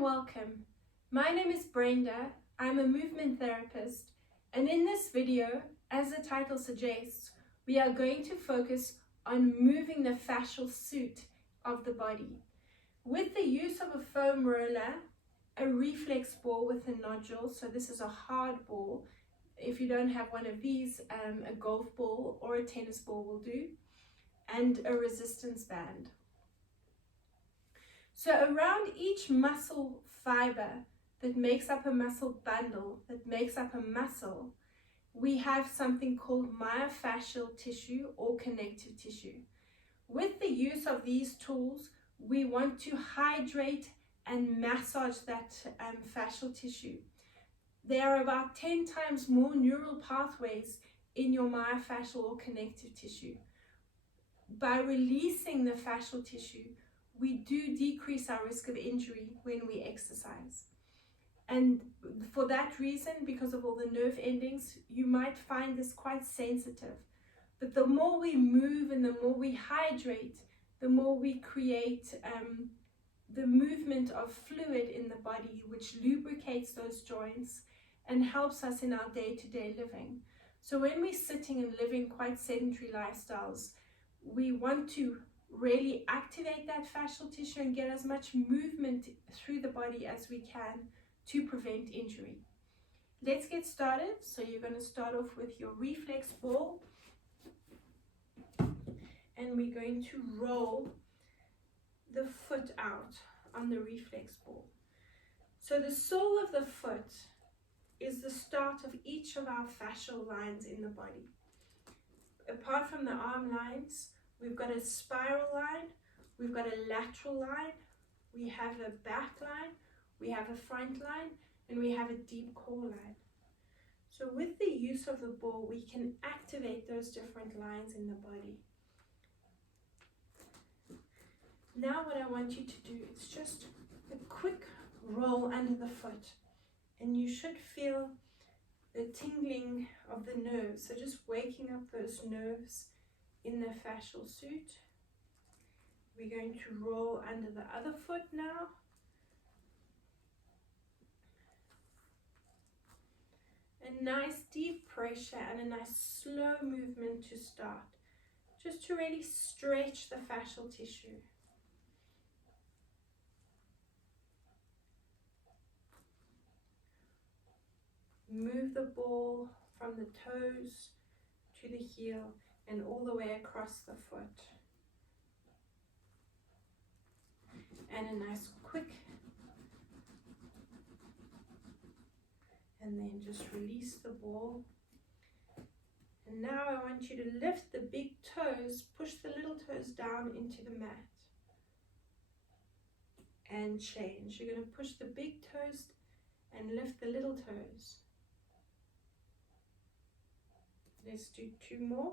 and welcome. My name is Brenda. I'm a movement therapist, and in this video, as the title suggests, we are going to focus on moving the fascial suit of the body. With the use of a foam roller, a reflex ball with a nodule, so this is a hard ball. If you don't have one of these, a golf ball or a tennis ball will do, and a resistance band. So around each muscle fiber that makes up a muscle bundle, that makes up a muscle, we have something called myofascial tissue or connective tissue. With the use of these tools, we want to hydrate and massage that fascial tissue. There are about 10 times more neural pathways in your myofascial or connective tissue. By releasing the fascial tissue, we do decrease our risk of injury when we exercise. And for that reason, because of all the nerve endings, you might find this quite sensitive. But the more we move and the more we hydrate, the more we create the movement of fluid in the body, which lubricates those joints and helps us in our day-to-day living. So when we're sitting and living quite sedentary lifestyles, we want to really activate that fascial tissue and get as much movement through the body as we can to prevent injury. Let's get started. So you're going to start off with your reflex ball, and we're going to roll the foot out on the reflex ball. So the sole of the foot is the start of each of our fascial lines in the body. Apart from the arm lines, we've got a spiral line, we've got a lateral line, we have a back line, we have a front line, and we have a deep core line. So with the use of the ball, we can activate those different lines in the body. Now what I want you to do is just a quick roll under the foot, and you should feel the tingling of the nerves. So just waking up those nerves in the fascial suit. We're going to roll under the other foot now. A nice deep pressure and a nice slow movement to start, just to really stretch the fascial tissue. Move the ball from the toes to the heel and all the way across the foot. And a nice quick, and then just release the ball. And now I want you to lift the big toes, push the little toes down into the mat. And change. You're going to push the big toes and lift the little toes. Let's do 2 more.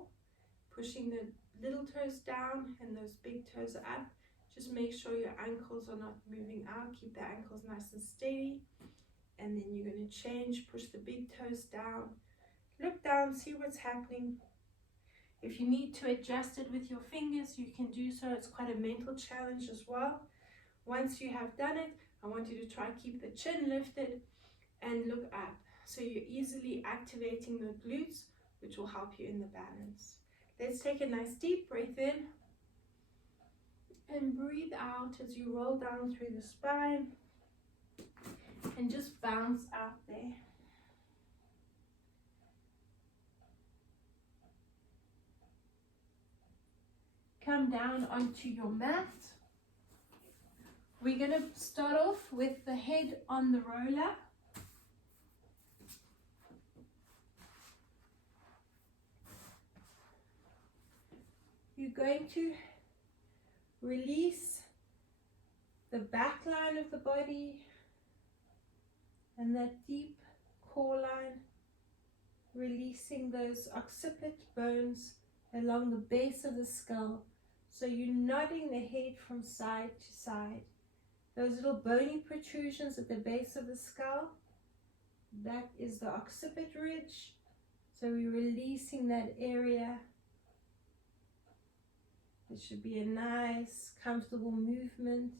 Pushing the little toes down and those big toes up. Just make sure your ankles are not moving out. Keep the ankles nice and steady. And then you're going to change. Push the big toes down. Look down, see what's happening. If you need to adjust it with your fingers, you can do so. It's quite a mental challenge as well. Once you have done it, I want you to try keep the chin lifted and look up. So you're easily activating the glutes, which will help you in the balance. Let's take a nice deep breath in and breathe out as you roll down through the spine and just bounce out there. Come down onto your mat. We're going to start off with the head on the roller. You're going to release the back line of the body and that deep core line, releasing those occiput bones along the base of the skull. So you're nodding the head from side to side. Those little bony protrusions at the base of the skull, that is the occiput ridge. So we're releasing that area. It should be a nice, comfortable movement.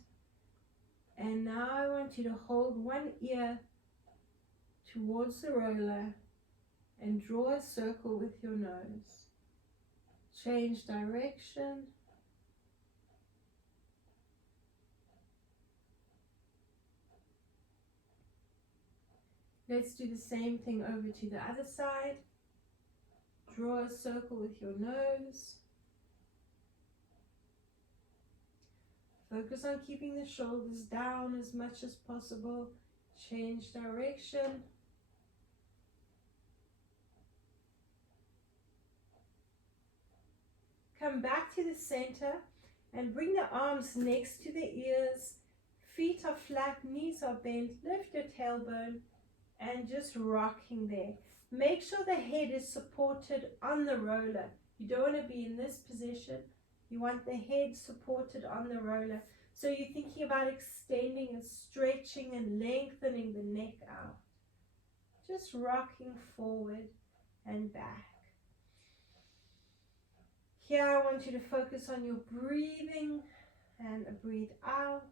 And now I want you to hold one ear towards the roller and draw a circle with your nose. Change direction. Let's do the same thing over to the other side. Draw a circle with your nose. Focus on keeping the shoulders down as much as possible. Change direction. Come back to the center and bring the arms next to the ears. Feet are flat, knees are bent. Lift your tailbone and just rocking there. Make sure the head is supported on the roller. You don't want to be in this position. You want the head supported on the roller. So you're thinking about extending and stretching and lengthening the neck out. Just rocking forward and back. Here I want you to focus on your breathing and breathe out,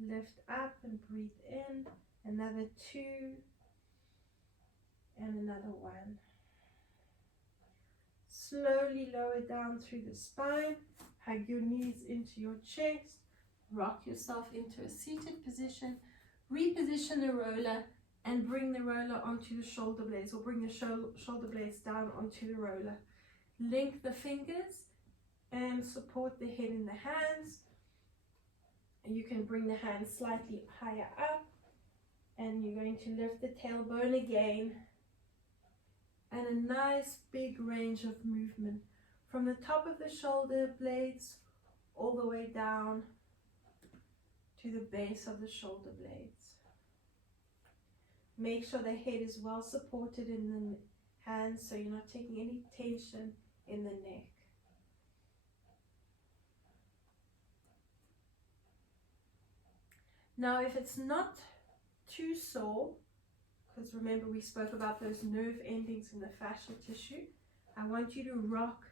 lift up and breathe in. Another 2 and another 1. Slowly lower down through the spine, hug your knees into your chest, rock yourself into a seated position, reposition the roller and bring the roller onto the shoulder blades, or bring the shoulder blades down onto the roller. Link the fingers and support the head in the hands. You can bring the hands slightly higher up and you're going to lift the tailbone again. And a nice big range of movement from the top of the shoulder blades all the way down to the base of the shoulder blades. Make sure the head is well supported in the hands so you're not taking any tension in the neck. Now if it's not too sore, because remember we spoke about those nerve endings in the fascial tissue, I want you to rock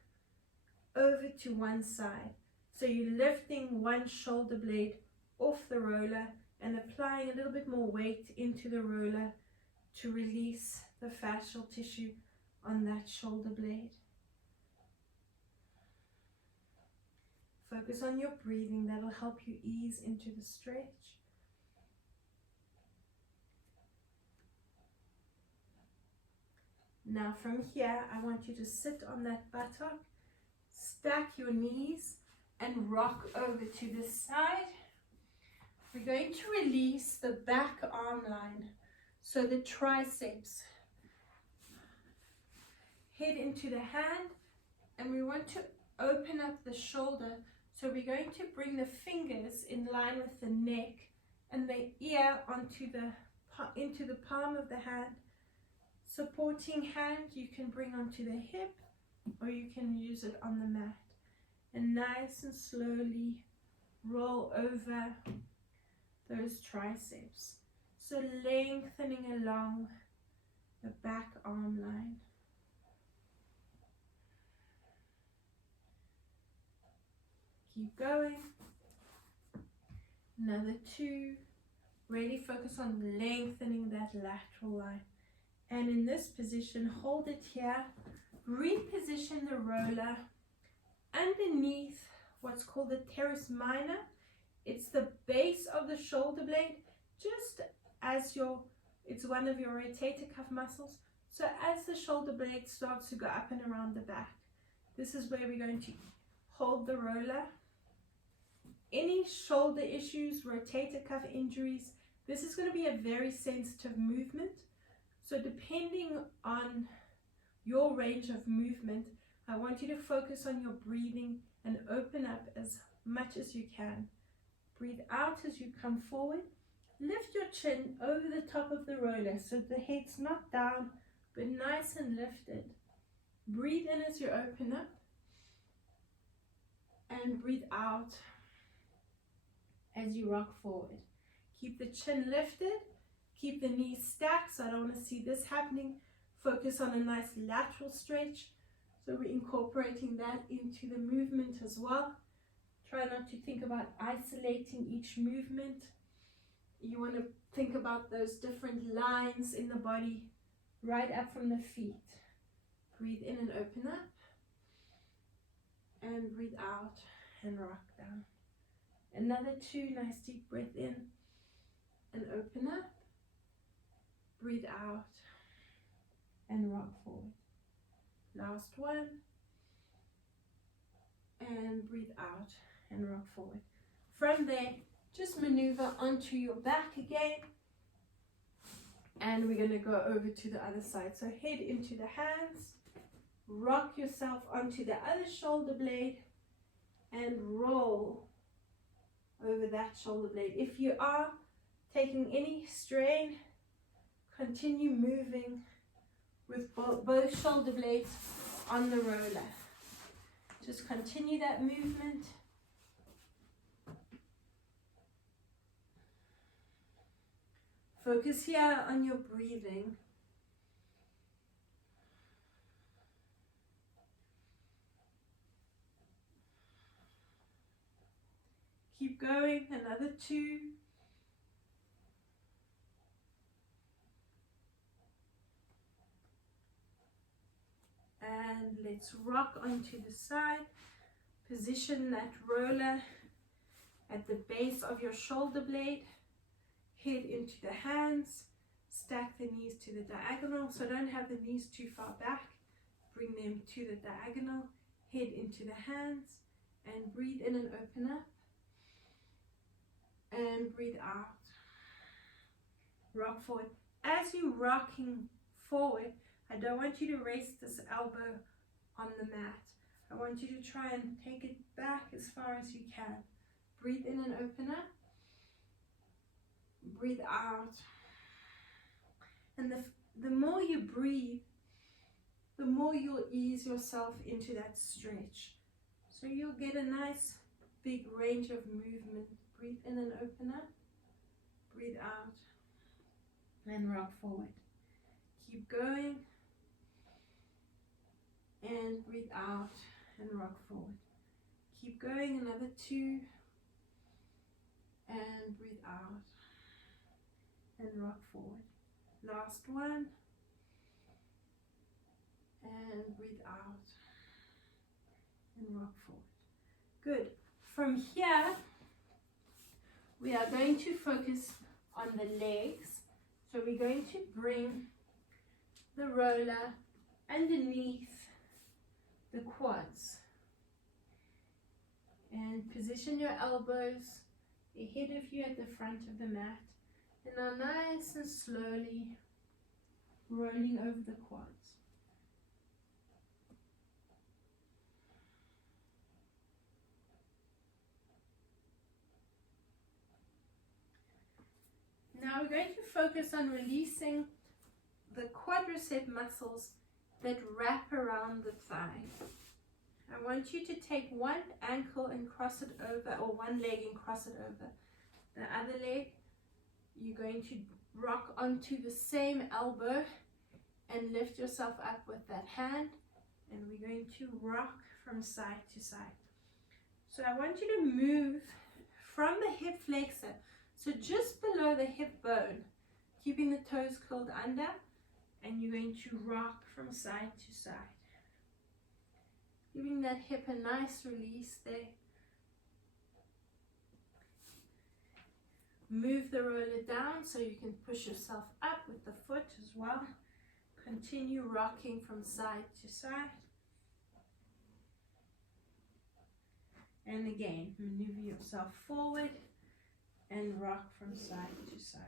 over to one side. So you're lifting one shoulder blade off the roller and applying a little bit more weight into the roller to release the fascial tissue on that shoulder blade. Focus on your breathing, that'll help you ease into the stretch. Now from here, I want you to sit on that buttock, stack your knees and rock over to this side. We're going to release the back arm line, so the triceps. Head into the hand and we want to open up the shoulder. So we're going to bring the fingers in line with the neck and the ear into the palm of the hand. Supporting hand you can bring onto the hip or you can use it on the mat. And nice and slowly roll over those triceps. So lengthening along the back arm line. Keep going. Another 2. Really focus on lengthening that lateral line. And in this position, hold it here. Reposition the roller underneath what's called the teres minor. It's the base of the shoulder blade, just as it's one of your rotator cuff muscles. So as the shoulder blade starts to go up and around the back, this is where we're going to hold the roller. Any shoulder issues, rotator cuff injuries, this is going to be a very sensitive movement. So depending on your range of movement, I want you to focus on your breathing and open up as much as you can. Breathe out as you come forward. Lift your chin over the top of the roller so the head's not down but nice and lifted. Breathe in as you open up and breathe out as you rock forward. Keep the chin lifted. Keep the knees stacked, so I don't want to see this happening. Focus on a nice lateral stretch. So we're incorporating that into the movement as well. Try not to think about isolating each movement. You want to think about those different lines in the body, right up from the feet. Breathe in and open up. And breathe out and rock down. Another 2, nice deep breath in and open up. Breathe out and rock forward. Last one. And breathe out and rock forward. From there, just maneuver onto your back again. And we're going to go over to the other side. So head into the hands. Rock yourself onto the other shoulder blade and roll over that shoulder blade. If you are taking any strain, continue moving with both shoulder blades on the roller. Just continue that movement. Focus here on your breathing. Keep going, another 2. And let's rock onto the side. Position that roller at the base of your shoulder blade. Head into the hands. Stack the knees to the diagonal. So don't have the knees too far back. Bring them to the diagonal. Head into the hands. And breathe in and open up. And breathe out. Rock forward. As you're rocking forward, I don't want you to rest this elbow on the mat. I want you to try and take it back as far as you can. Breathe in and open up. Breathe out. And the more you breathe, the more you'll ease yourself into that stretch. So you'll get a nice big range of movement. Breathe in and open up. Breathe out. And rock forward. Keep going. And breathe out and rock forward. Keep going, another 2. And breathe out. And rock forward. Last one. And breathe out. And rock forward. Good. From here, we are going to focus on the legs. So we're going to bring the roller underneath the quads. And position your elbows ahead of you at the front of the mat. And now nice and slowly rolling over the quads. Now we're going to focus on releasing the quadricep muscles that wrap around the thigh. I want you to take one ankle and cross it over, or one leg and cross it over. The other leg, you're going to rock onto the same elbow and lift yourself up with that hand. And we're going to rock from side to side. So I want you to move from the hip flexor, so just below the hip bone, keeping the toes curled under, and you're going to rock from side to side. Giving that hip a nice release there. Move the roller down so you can push yourself up with the foot as well. Continue rocking from side to side. And again, maneuver yourself forward and rock from side to side.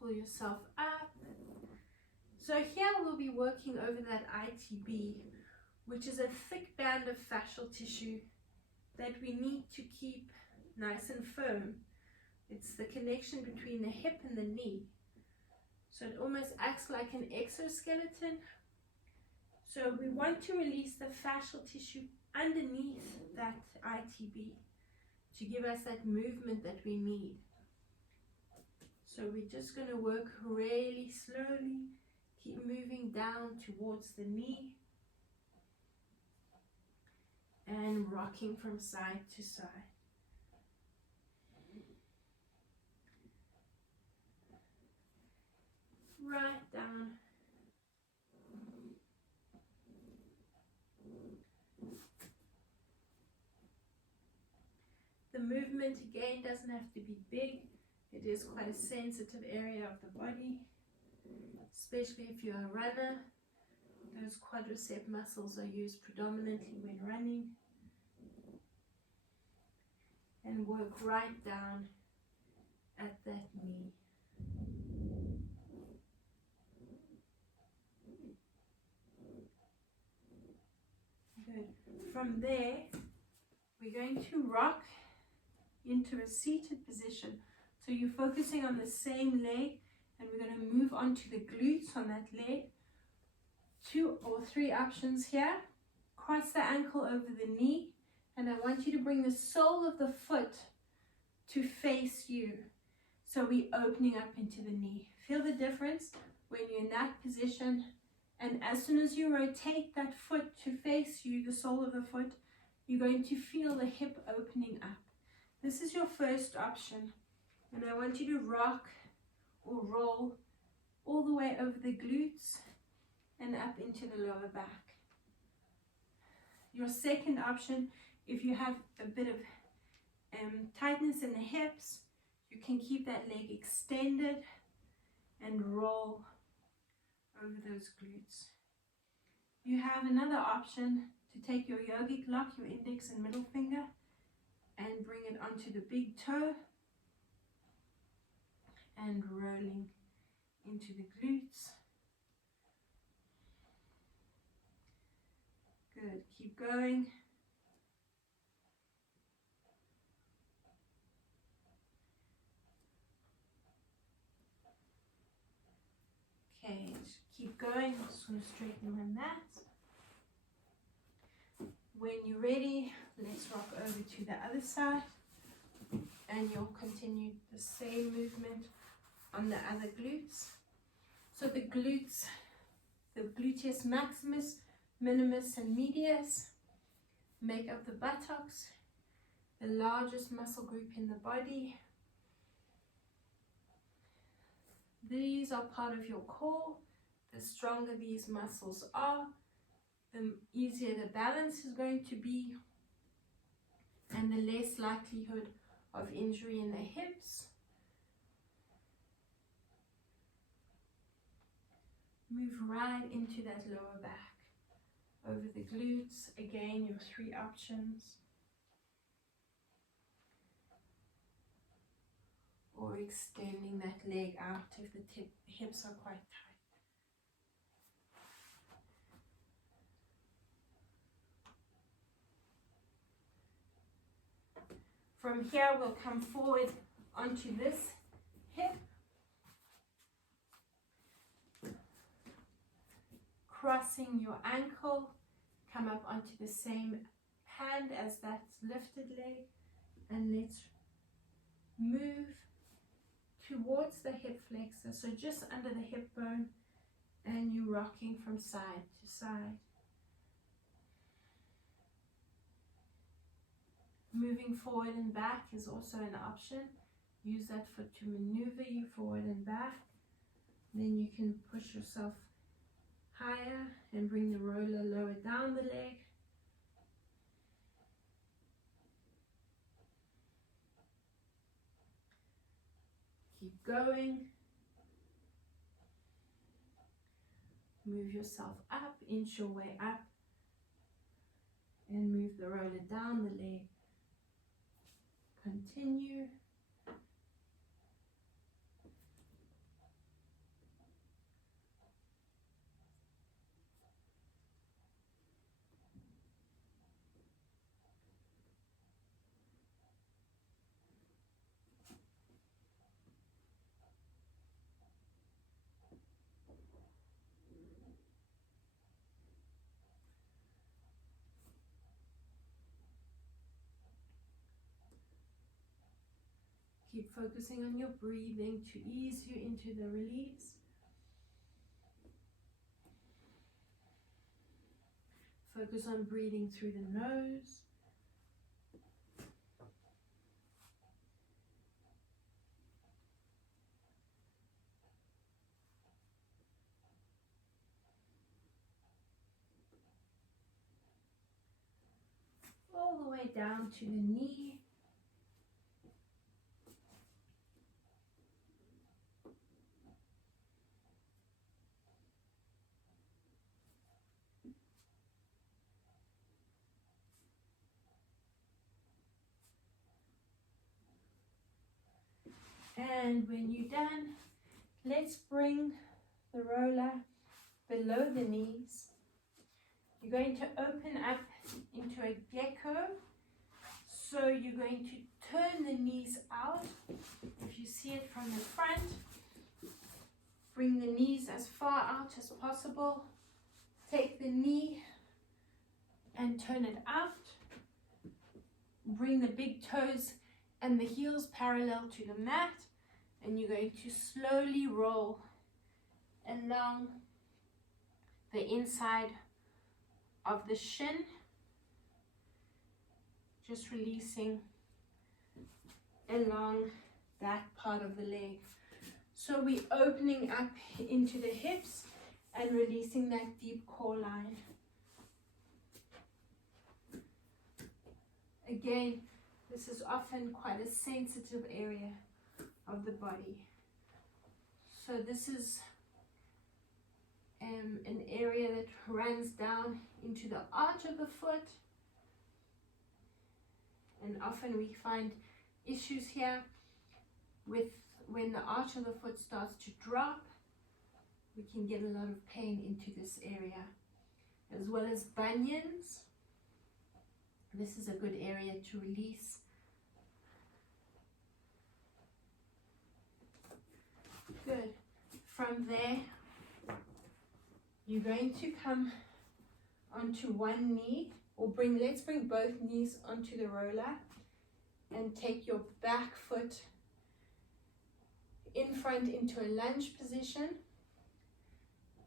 Pull yourself up. So here we'll be working over that ITB, which is a thick band of fascial tissue that we need to keep nice and firm. It's the connection between the hip and the knee. So it almost acts like an exoskeleton. So we want to release the fascial tissue underneath that ITB to give us that movement that we need. So we're just going to work really slowly. Keep moving down towards the knee. And rocking from side to side. Right down. The movement again doesn't have to be big. It is quite a sensitive area of the body, especially if you're a runner. Those quadricep muscles are used predominantly when running. And work right down at that knee. Good. From there, we're going to rock into a seated position. So you're focusing on the same leg, and we're going to move on to the glutes on that leg. 2 or 3 options here. Cross the ankle over the knee, and I want you to bring the sole of the foot to face you. So we're opening up into the knee. Feel the difference when you're in that position, and as soon as you rotate that foot to face you, the sole of the foot, you're going to feel the hip opening up. This is your first option, and I want you to rock or roll all the way over the glutes and up into the lower back. Your second option, if you have a bit of tightness in the hips, you can keep that leg extended and roll over those glutes. You have another option to take your yogic lock, your index and middle finger, and bring it onto the big toe and rolling into the glutes. Good, keep going. Okay, keep going. I just want to straighten my mat. When you're ready, let's rock over to the other side, and you'll continue the same movement on the other glutes. So the glutes, the gluteus maximus, minimus and medius make up the buttocks, the largest muscle group in the body. These are part of your core. The stronger these muscles are, the easier the balance is going to be, and the less likelihood of injury in the hips. Move right into that lower back, over the glutes. Again, your 3 options. Or extending that leg out if the hips are quite tight. From here, we'll come forward onto this hip. Crossing your ankle, come up onto the same hand as that lifted leg, and let's move towards the hip flexor, so just under the hip bone, and you're rocking from side to side. Moving forward and back is also an option. Use that foot to maneuver you forward and back. Then you can push yourself higher and bring the roller lower down the leg. Keep going. Move yourself up, inch your way up, and move the roller down the leg. Continue. Keep focusing on your breathing to ease you into the release. Focus on breathing through the nose all the way down to the knee. And when you're done, let's bring the roller below the knees. You're going to open up into a gecko. So you're going to turn the knees out. If you see it from the front, bring the knees as far out as possible. Take the knee and turn it out. Bring the big toes and the heels parallel to the mat, and you're going to slowly roll along the inside of the shin, just releasing along that part of the leg. So we're opening up into the hips and releasing that deep core line. Again, this is often quite a sensitive area of the body. So this is an area that runs down into the arch of the foot. And often we find issues here with when the arch of the foot starts to drop, we can get a lot of pain into this area, as well as bunions. This is a good area to release. Good. From there, you're going to come onto one knee, or let's bring both knees onto the roller and take your back foot in front into a lunge position.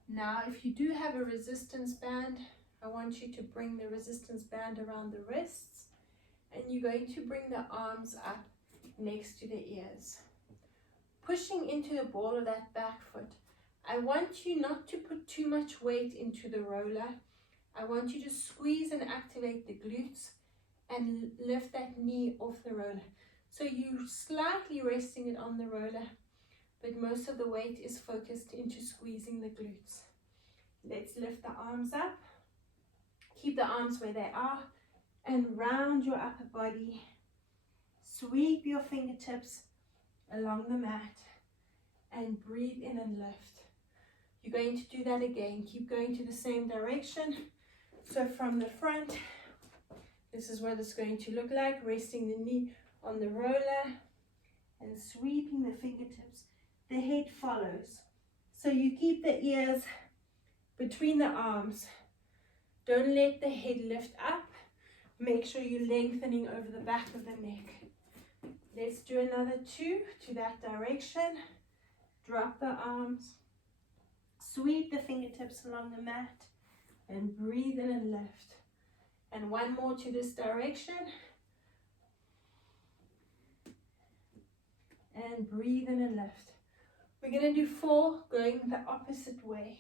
Now, if you do have a resistance band, I want you to bring the resistance band around the wrists, and you're going to bring the arms up next to the ears. Pushing into the ball of that back foot, I want you not to put too much weight into the roller. I want you to squeeze and activate the glutes and lift that knee off the roller. So you're slightly resting it on the roller, but most of the weight is focused into squeezing the glutes. Let's lift the arms up. Keep the arms where they are and round your upper body. Sweep your fingertips along the mat and breathe in and lift. You're going to do that again. Keep going to the same direction. So from the front, this is what it's going to look like, resting the knee on the roller and sweeping the fingertips. The head follows. So you keep the ears between the arms. Don't let the head lift up. Make sure you're lengthening over the back of the neck. Let's do another 2 to that direction. Drop the arms. Sweep the fingertips along the mat and breathe in and lift. And one more to this direction. And breathe in and lift. We're going to do 4 going the opposite way.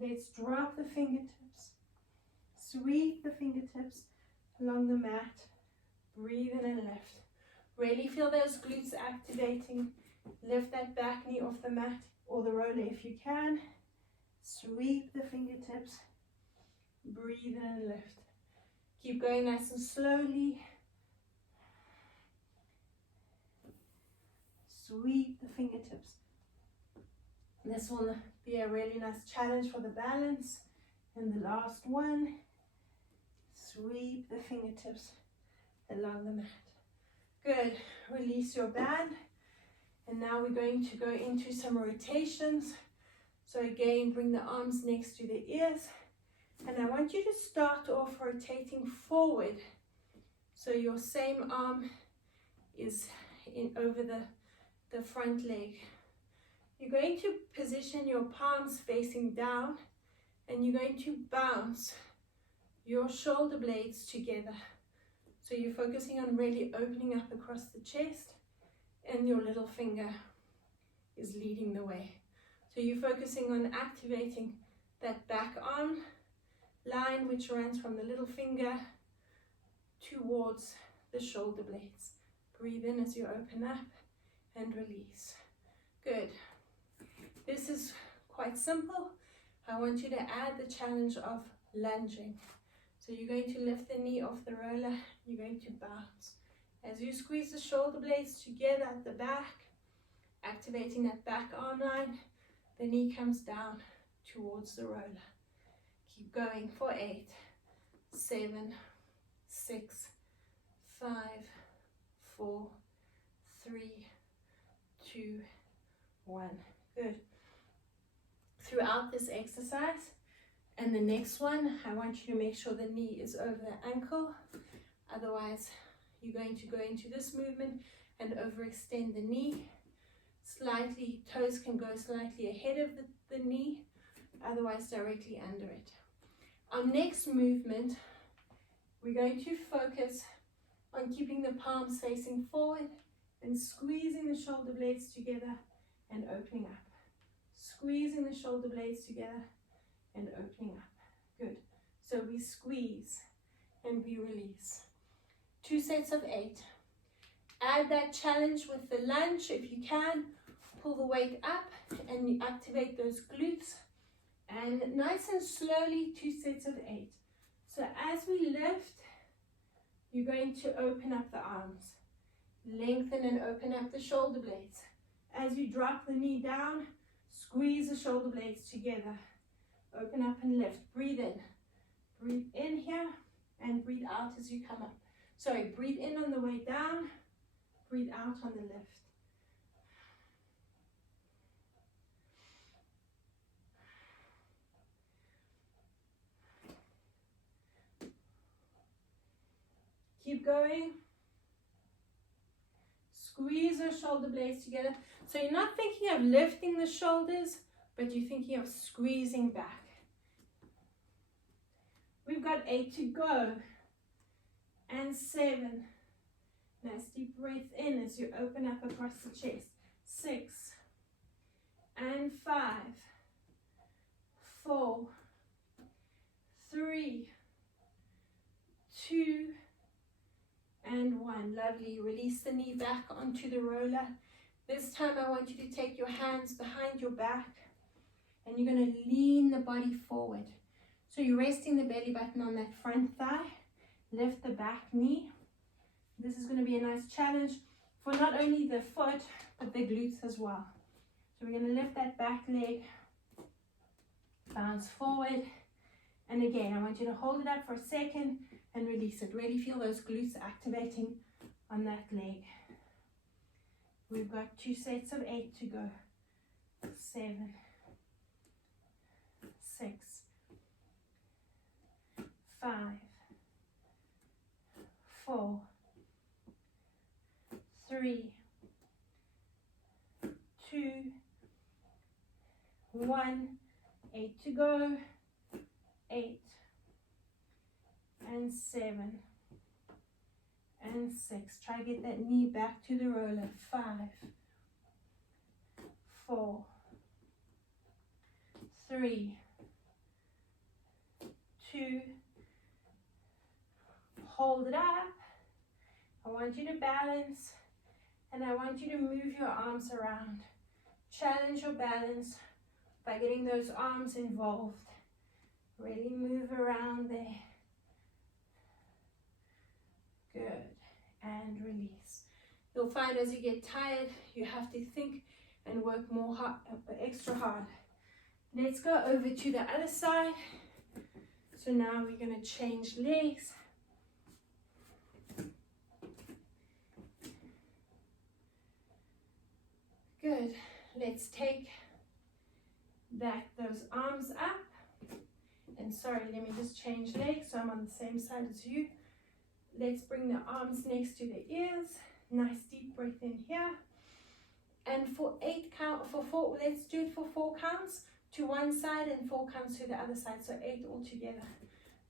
Let's drop the fingertips. Sweep the fingertips along the mat. Breathe in and lift. Really feel those glutes activating. Lift that back knee off the mat or the roller if you can. Sweep the fingertips. Breathe in and lift. Keep going nice and slowly. Sweep the fingertips. This will be a really nice challenge for the balance. And the last one. Sweep the fingertips along the mat. Good. Release your band. And now we're going to go into some rotations. So again, bring the arms next to the ears. And I want you to start off rotating forward. So your same arm is over the front leg. You're going to position your palms facing down, and you're going to bounce your shoulder blades together. So you're focusing on really opening up across the chest, and your little finger is leading the way. So you're focusing on activating that back arm line, which runs from the little finger towards the shoulder blades. Breathe in as you open up and release. Good. This is quite simple. I want you to add the challenge of lunging. So you're going to lift the knee off the roller, you're going to bounce. As you squeeze the shoulder blades together at the back, activating that back arm line, the knee comes down towards the roller. Keep going for 8, 7, 6, 5, 4, 3, 2, 1. Good. Throughout this exercise and the next one, I want you to make sure the knee is over the ankle. Otherwise, you're going to go into this movement and overextend the knee. Slightly, toes can go slightly ahead of the knee, otherwise directly under it. Our next movement, we're going to focus on keeping the palms facing forward and squeezing the shoulder blades together and opening up. Squeezing the shoulder blades together and opening up. Good. So we squeeze and we release. 2 sets of 8. Add that challenge with the lunge if you can. Pull the weight up and you activate those glutes. And nice and slowly, 2 sets of 8. So as we lift, you're going to open up the arms. Lengthen and open up the shoulder blades. As you drop the knee down, squeeze the shoulder blades together. Open up and lift. Breathe in. Breathe in here and breathe out as you come up. Sorry, breathe in on the way down. Breathe out on the lift. Keep going. Squeeze those shoulder blades together. So you're not thinking of lifting the shoulders, but you're thinking of squeezing back. We've got 8 to go. And 7. Nice deep breath in as you open up across the chest. 6. And 5. 4. 3. 2. And 1. Lovely. Release the knee back onto the roller. This time I want you to take your hands behind your back and you're going to lean the body forward. So you're resting the belly button on that front thigh. Lift the back knee. This is going to be a nice challenge for not only the foot but the glutes as well. So we're going to lift that back leg, bounce forward, and again I want you to hold it up for a second and release it. Really feel those glutes activating on that leg. We've got 2 sets of 8 to go. 7, 6, 5, 4, 3, 2, 1. 8 to go. 8 and 7 and 6. Try to get that knee back to the roller. 5, 4, 3, 2. Hold it up. I want you to balance and I want you to move your arms around. Challenge your balance by getting those arms involved. Really move around there. Good. And release. You'll find as you get tired, you have to think and work more hard, extra hard. Let's go over to the other side. So now we're going to change legs. Good. Let's take those arms up. And sorry, let me just change legs so I'm on the same side as you. Let's bring the arms next to the ears. Nice deep breath in here. And for 8 count, for 4, let's do it for 4 counts to one side and 4 counts to the other side. So 8 altogether.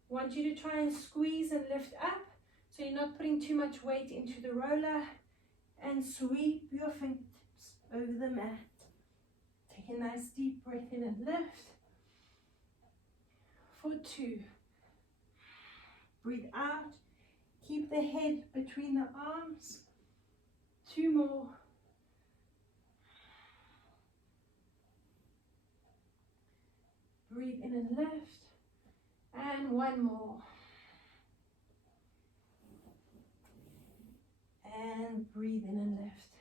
Want you to try and squeeze and lift up so you're not putting too much weight into the roller. And sweep your fingertips over the mat. Take a nice deep breath in and lift. For 2. Breathe out. Keep the head between the arms. 2 more. Breathe in and lift. And 1 more. And breathe in and lift.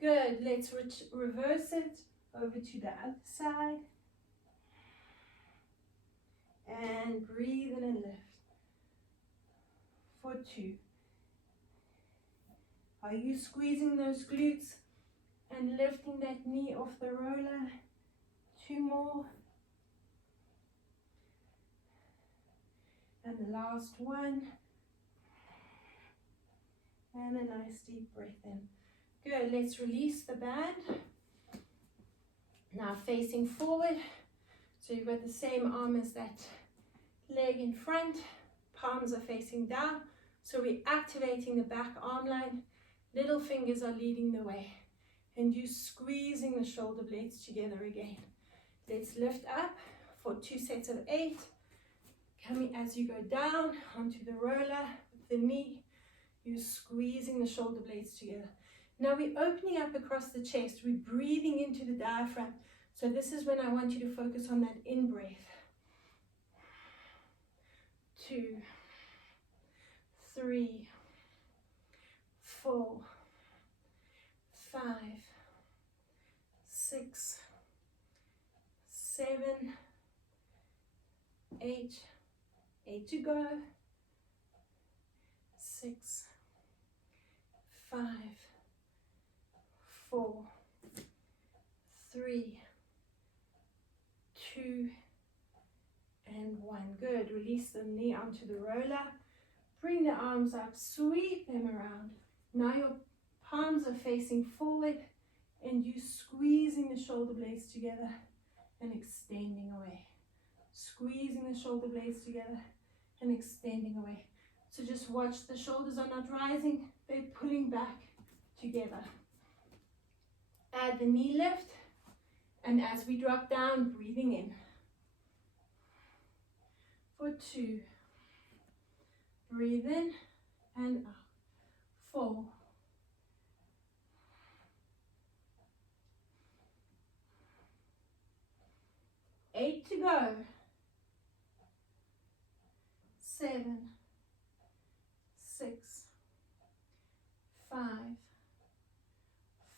Good. Let's reverse it over to the other side. And breathe in and lift. For 2. Are you squeezing those glutes and lifting that knee off the roller? 2 more. And the last one. And a nice deep breath in. Good, let's release the band. Now facing forward. So you've got the same arm as that leg in front. Palms are facing down. So we're activating the back arm line. Little fingers are leading the way. And you squeezing the shoulder blades together again. Let's lift up for 2 sets of 8. Coming as you go down onto the roller with the knee. You're squeezing the shoulder blades together. Now we're opening up across the chest. We're breathing into the diaphragm. So this is when I want you to focus on that in-breath. 2, 3, 4, 5, 6, 7, 8. 8 to go. 6, 5, 4, 3, 2, and 1. Good. Release the knee onto the roller. Bring the arms up. Sweep them around. Now your palms are facing forward and you squeezing the shoulder blades together and extending away. Squeezing the shoulder blades together and extending away. So just watch, the shoulders are not rising, they're pulling back together. Add the knee lift, and as we drop down, breathing in. For 2, breathe in and out. 4, 8 to go. 7, 6, 5,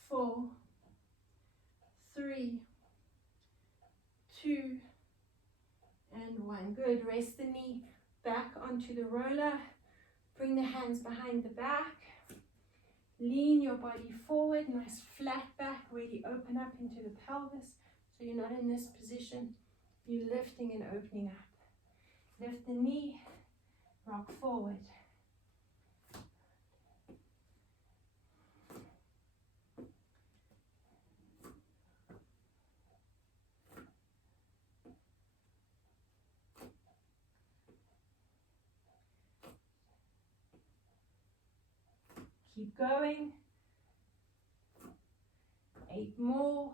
4, 3, 2, and 1. Good. Rest the knee back onto the roller. Bring the hands behind the back. Lean your body forward. Nice flat back. Really open up into the pelvis. So you're not in this position. You're lifting and opening up. Lift the knee. Rock forward. Keep going. 8 more.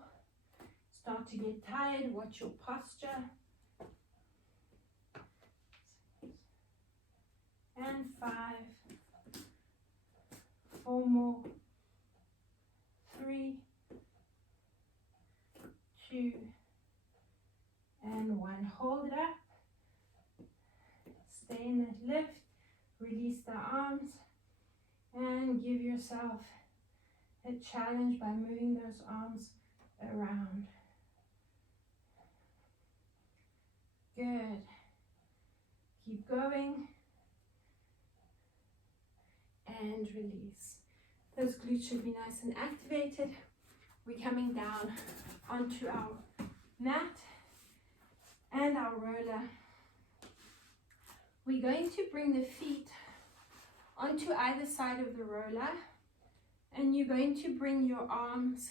Start to get tired. Watch your posture. And 5. 4 more. 3, 2, and 1. Hold it up. Stay in that lift. Release the arms. And give yourself a challenge by moving those arms around. Good. Keep going. And release. Those glutes should be nice and activated. We're coming down onto our mat and our roller. We're going to bring the feet onto either side of the roller, and you're going to bring your arms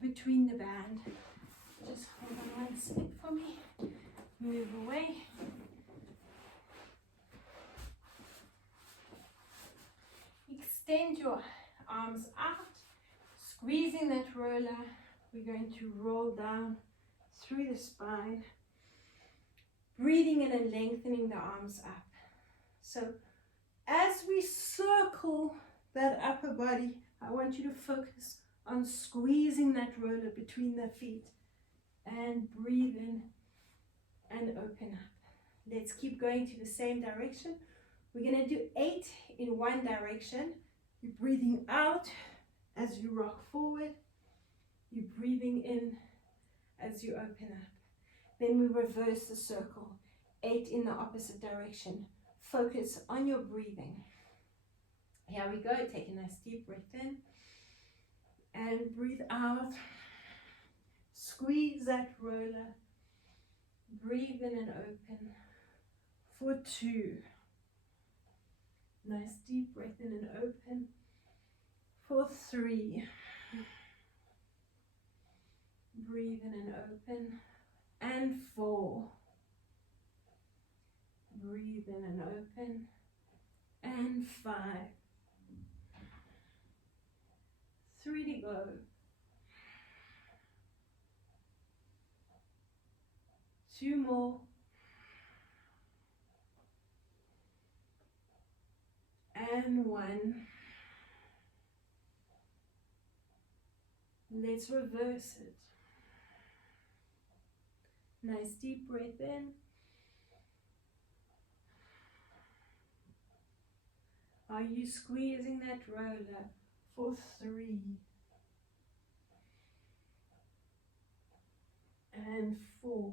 between the band. Just hold on 1 second for me. Move away. Extend your arms out, squeezing that roller. We're going to roll down through the spine, breathing in and lengthening the arms up. So As we circle that upper body, I want you to focus on squeezing that roller between the feet and breathe in and open up. Let's keep going to the same direction. We're going to do 8 in one direction. You're breathing out as you rock forward. You're breathing in as you open up. Then we reverse the circle. 8 in the opposite direction. Focus on your breathing. Here we go. Take a nice deep breath in and breathe out. Squeeze that roller. Breathe in and open for 2. Nice deep breath in and open for 3. Breathe in and open. And 4. Breathe in and open. And 5. 3 to go. 2 more. And 1. Let's reverse it. Nice deep breath in. Are you squeezing that roller for 3? And 4.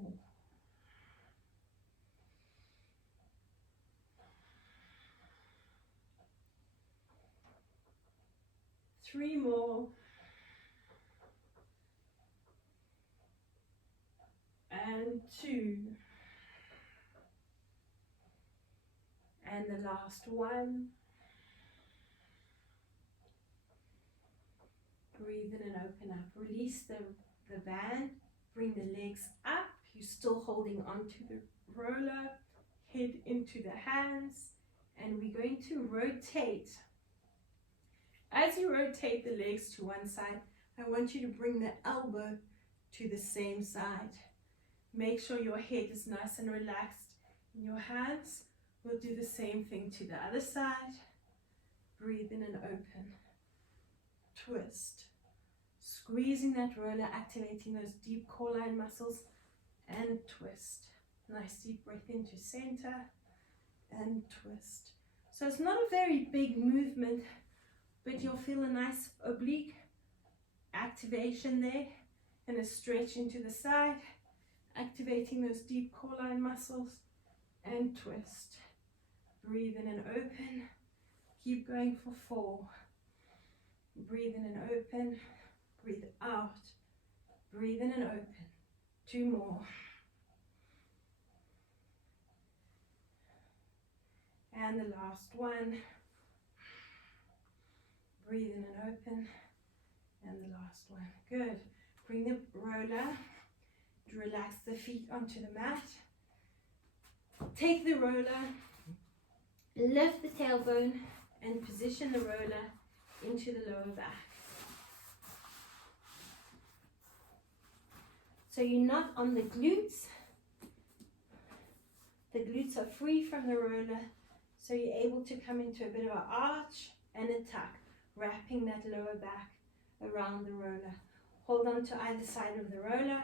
3 more. And 2. And the last one. Breathe in and open up. Release the band. Bring the legs up. You're still holding onto the roller. Head into the hands. And we're going to rotate. As you rotate the legs to one side, I want you to bring the elbow to the same side. Make sure your head is nice and relaxed in your hands. We'll do the same thing to the other side. Breathe in and open. Twist. Squeezing that roller, activating those deep core line muscles, and twist. Nice deep breath into center and twist. So it's not a very big movement, but you'll feel a nice oblique activation there and a stretch into the side, activating those deep core line muscles, and twist. Breathe in and open. Keep going for 4. Breathe in and open. Breathe out. Breathe in and open. 2 more. And the last one. Breathe in and open. And the last one. Good. Bring the roller. Relax the feet onto the mat. Take the roller. Lift the tailbone and position the roller into the lower back. So you're not on the glutes. The glutes are free from the roller, so you're able to come into a bit of an arch and a tuck, wrapping that lower back around the roller. Hold on to either side of the roller.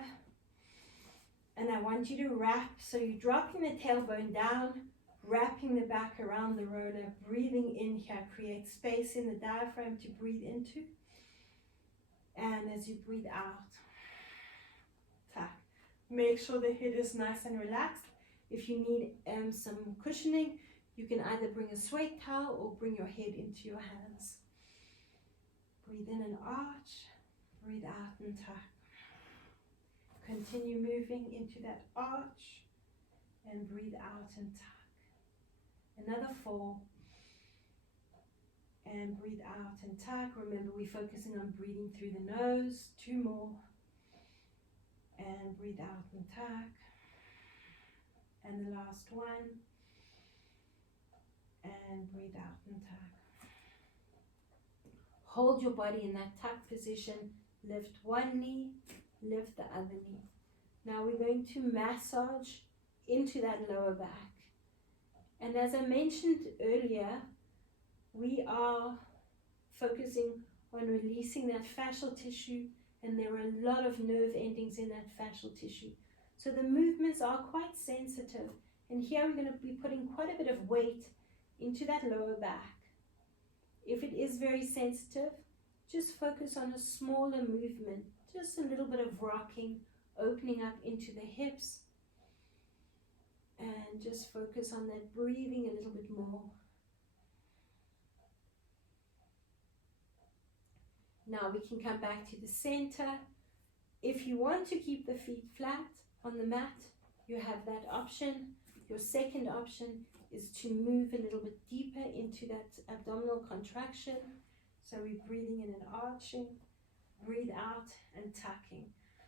And I want you to wrap, so you're dropping the tailbone down, wrapping the back around the roller, breathing in here, create space in the diaphragm to breathe into. And as you breathe out, tuck. Make sure the head is nice and relaxed. If you need some cushioning, you can either bring a sweat towel or bring your head into your hands. Breathe in and arch, breathe out and tuck. Continue moving into that arch and breathe out and tuck. Another 4. And breathe out and tuck. Remember, we're focusing on breathing through the nose. 2 more. And breathe out and tuck. And the last one. And breathe out and tuck. Hold your body in that tuck position. Lift one knee. Lift the other knee. Now we're going to massage into that lower back. And as I mentioned earlier, we are focusing on releasing that fascial tissue, and there are a lot of nerve endings in that fascial tissue. So the movements are quite sensitive, and here we're going to be putting quite a bit of weight into that lower back. If it is very sensitive, just focus on a smaller movement, just a little bit of rocking, opening up into the hips, and just focus on that breathing a little bit more. Now we can come back to the center. If you want to keep the feet flat on the mat, you have that option. Your second option is to move a little bit deeper into that abdominal contraction. So we're breathing in and arching, breathe out and tucking.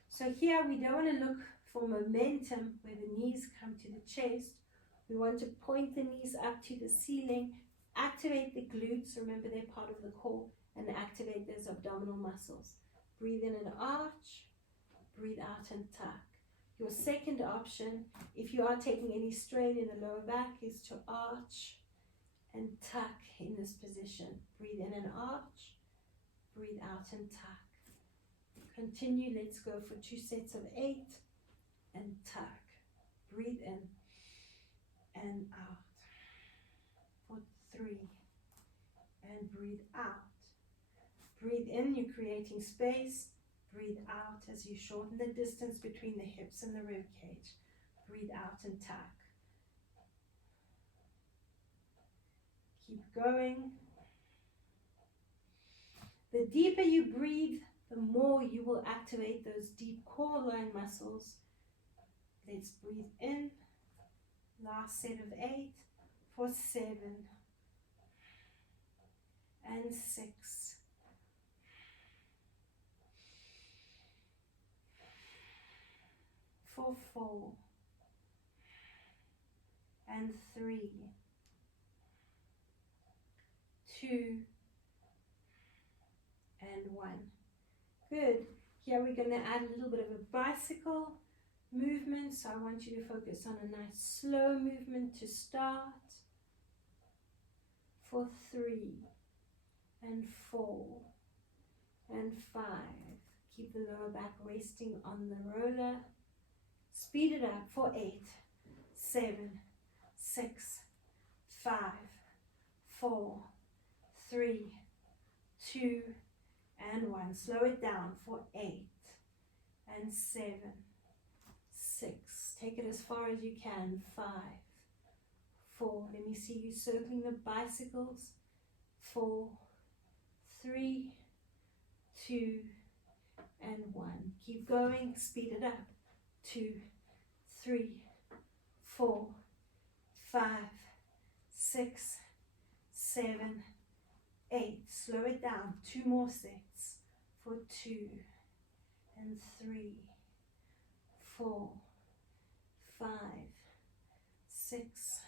So here we don't want to look for momentum where the knees come to the chest. We want to point the knees up to the ceiling, activate the glutes, remember they're part of the core, and activate those abdominal muscles. Breathe in and arch, breathe out and tuck. Your second option, if you are taking any strain in the lower back, is to arch and tuck in this position. Breathe in and arch, breathe out and tuck. Continue, let's go for 2 sets of 8 and tuck. Breathe in and out for 3 and breathe out. Breathe in, you're creating space. Breathe out as you shorten the distance between the hips and the rib cage. Breathe out and tuck. Keep going. The deeper you breathe, the more you will activate those deep core line muscles. Let's breathe in. Last set of 8 for 7 and 6. For 4 and 3, 2 and 1. Good. Here we're going to add a little bit of a bicycle movement. So I want you to focus on a nice slow movement to start. For 3 and 4 and 5. Keep the lower back resting on the roller. Speed it up for 8, 7, 6, 5, 4, 3, 2, and 1. Slow it down for 8 and 7, 6. Take it as far as you can. 5, 4. Let me see you circling the bicycles. 4, 3, 2, and 1. Keep going. Speed it up. 2, 3, 4, 5, 6, 7, 8. Slow it down. 2 more sets for 2 and 3, 4, 5, 6,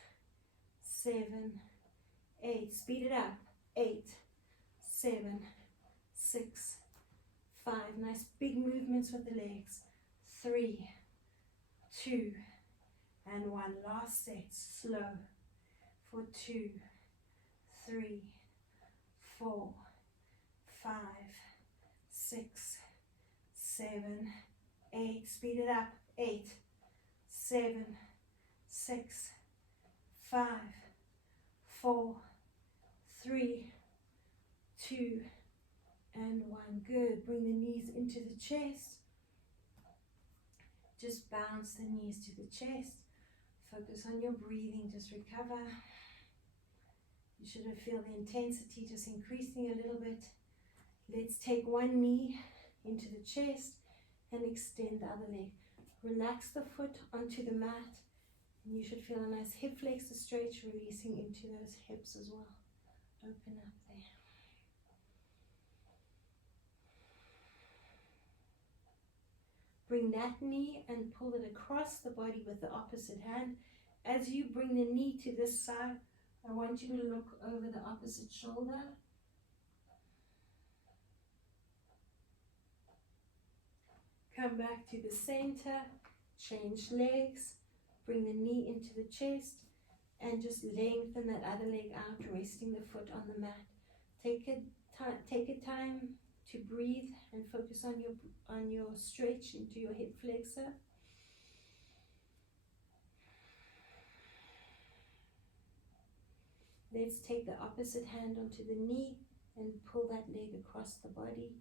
7, 8. Speed it up. 8, 7, 6, 5. Nice big movements with the legs. 3, 2, and 1. Last set, slow, for 2, 3, 4, 5, 6, 7, 8. Speed it up. 8, 7, 6, 5, 4, 3, 2, and 1. Good. Bring the knees into the chest. Just bounce the knees to the chest. Focus on your breathing. Just recover. You should feel the intensity just increasing a little bit. Let's take one knee into the chest and extend the other leg. Relax the foot onto the mat. And you should feel a nice hip flexor stretch releasing into those hips as well. Open up there. Bring that knee and pull it across the body with the opposite hand. As you bring the knee to this side, I want you to look over the opposite shoulder. Come back to the center, change legs, bring the knee into the chest, and just lengthen that other leg out, resting the foot on the mat. Take a time to breathe and focus on your stretch into your hip flexor. Let's take the opposite hand onto the knee and pull that leg across the body.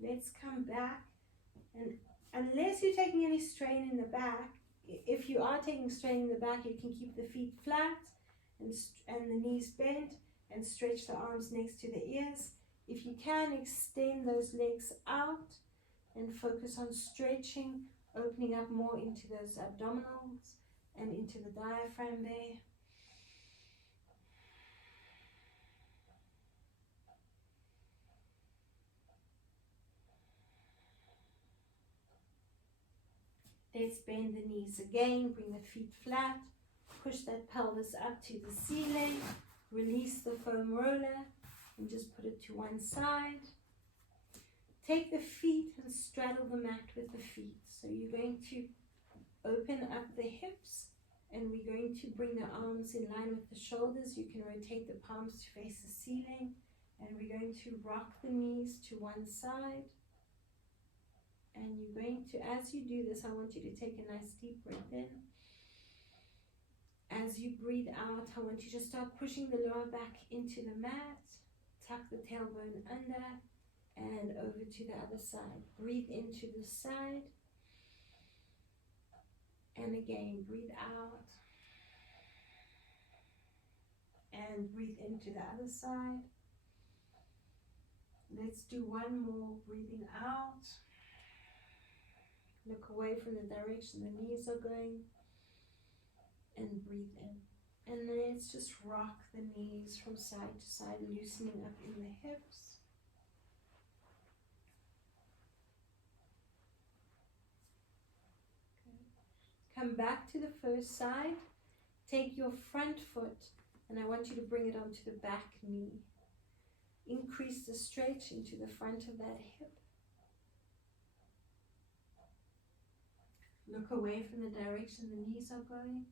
Let's come back, and unless you're taking any strain in the back, if you are taking strain in the back, you can keep the feet flat and the knees bent and stretch the arms next to the ears. If you can, extend those legs out and focus on stretching, opening up more into those abdominals and into the diaphragm there. Let's bend the knees again, bring the feet flat, push that pelvis up to the ceiling, release the foam roller and just put it to one side. Take the feet and straddle the mat with the feet. So you're going to open up the hips and we're going to bring the arms in line with the shoulders. You can rotate the palms to face the ceiling and we're going to rock the knees to one side. And you're going to, as you do this, I want you to take a nice deep breath in. As you breathe out, I want you to start pushing the lower back into the mat, tuck the tailbone under, and over to the other side. Breathe into the side. And again, breathe out. And breathe into the other side. Let's do one more, breathing out. Look away from the direction the knees are going and breathe in. And then let's just rock the knees from side to side, loosening up in the hips. Okay. Come back to the first side. Take your front foot and I want you to bring it onto the back knee. Increase the stretch into the front of that hip. Look away from the direction the knees are going.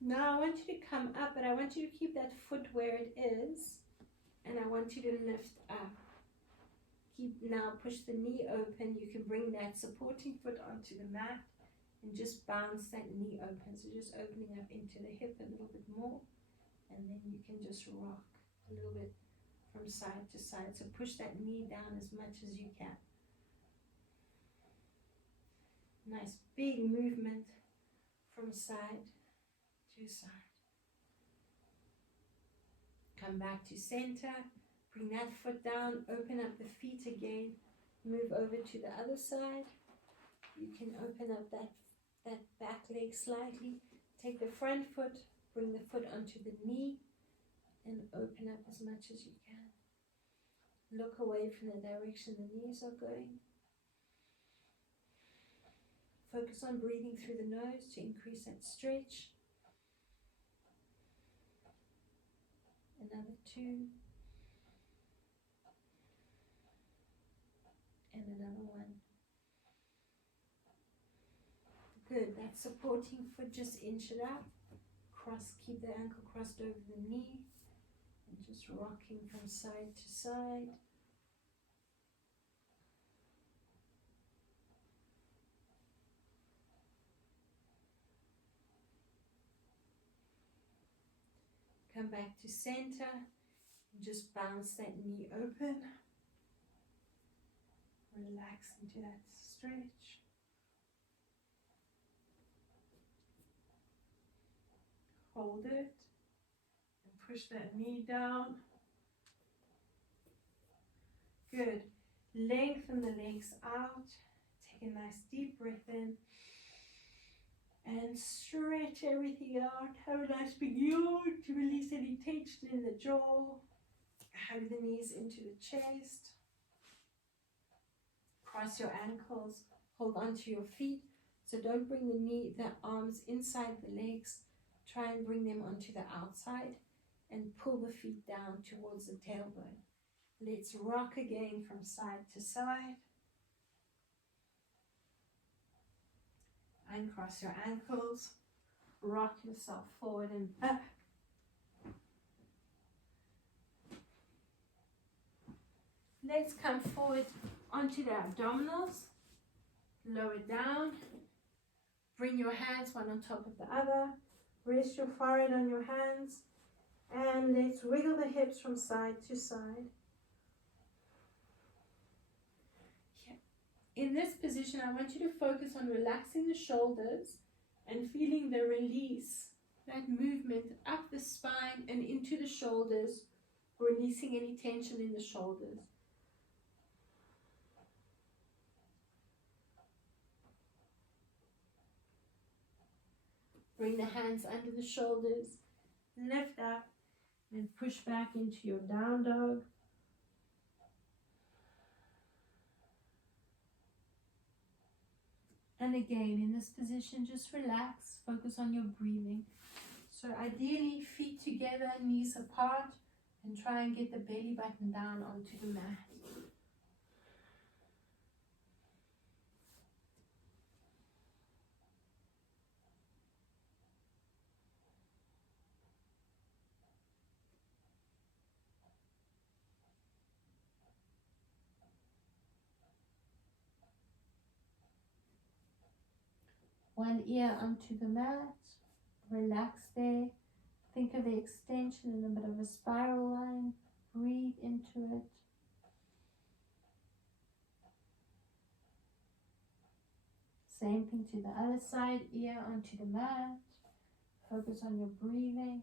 Now I want you to come up, but I want you to keep that foot where it is. And I want you to lift up. Now push the knee open. You can bring that supporting foot onto the mat and just bounce that knee open. So just opening up into the hip a little bit more. And then you can just rock a little bit from side to side. So push that knee down as much as you can. Nice big movement from side to side. Come back to center. Bring that foot down. Open up the feet again. Move over to the other side. You can open up that back leg slightly. Take the front foot. Bring the foot onto the knee. And open up as much as you can. Look away from the direction the knees are going. Focus on breathing through the nose to increase that stretch. Another 2. And another 1. Good. That supporting foot, just inch it up. Keep the ankle crossed over the knee. And just rocking from side to side. Come back to center. And just bounce that knee open. Relax into that stretch. Hold it. Push that knee down. Good. Lengthen the legs out. Take a nice deep breath in. And stretch everything out. Have a nice big yawn to release any tension in the jaw. Hug the knees into the chest. Cross your ankles. Hold onto your feet. So don't bring the arms inside the legs. Try and bring them onto the outside and pull the feet down towards the tailbone. Let's rock again from side to side. Uncross your ankles. Rock yourself forward and back. Let's come forward onto the abdominals. Lower down. Bring your hands one on top of the other. Rest your forehead on your hands. And let's wiggle the hips from side to side. In this position, I want you to focus on relaxing the shoulders and feeling the release, that movement up the spine and into the shoulders, releasing any tension in the shoulders. Bring the hands under the shoulders, lift up and push back into your down dog. And again, in this position, just relax, focus on your breathing. So ideally, feet together, knees apart, and try and get the belly button down onto the mat. One ear onto the mat, relax there. Think of the extension in a bit of a spiral line. Breathe into it. Same thing to the other side, ear onto the mat. Focus on your breathing.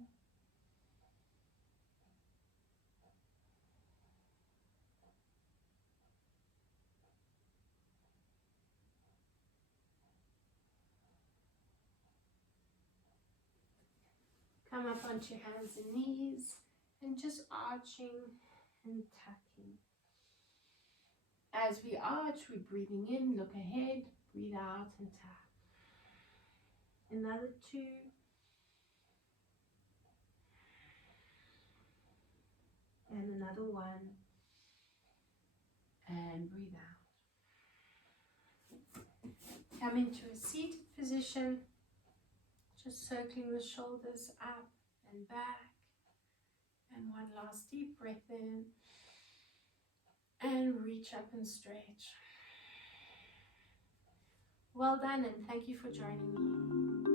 Come up onto hands and knees and just arching and tucking. As we arch, we're breathing in, look ahead, breathe out and tuck. Another 2. And another 1. And breathe out. Come into a seated position. Just circling the shoulders up and back. And one last deep breath in. And reach up and stretch. Well done, and thank you for joining me.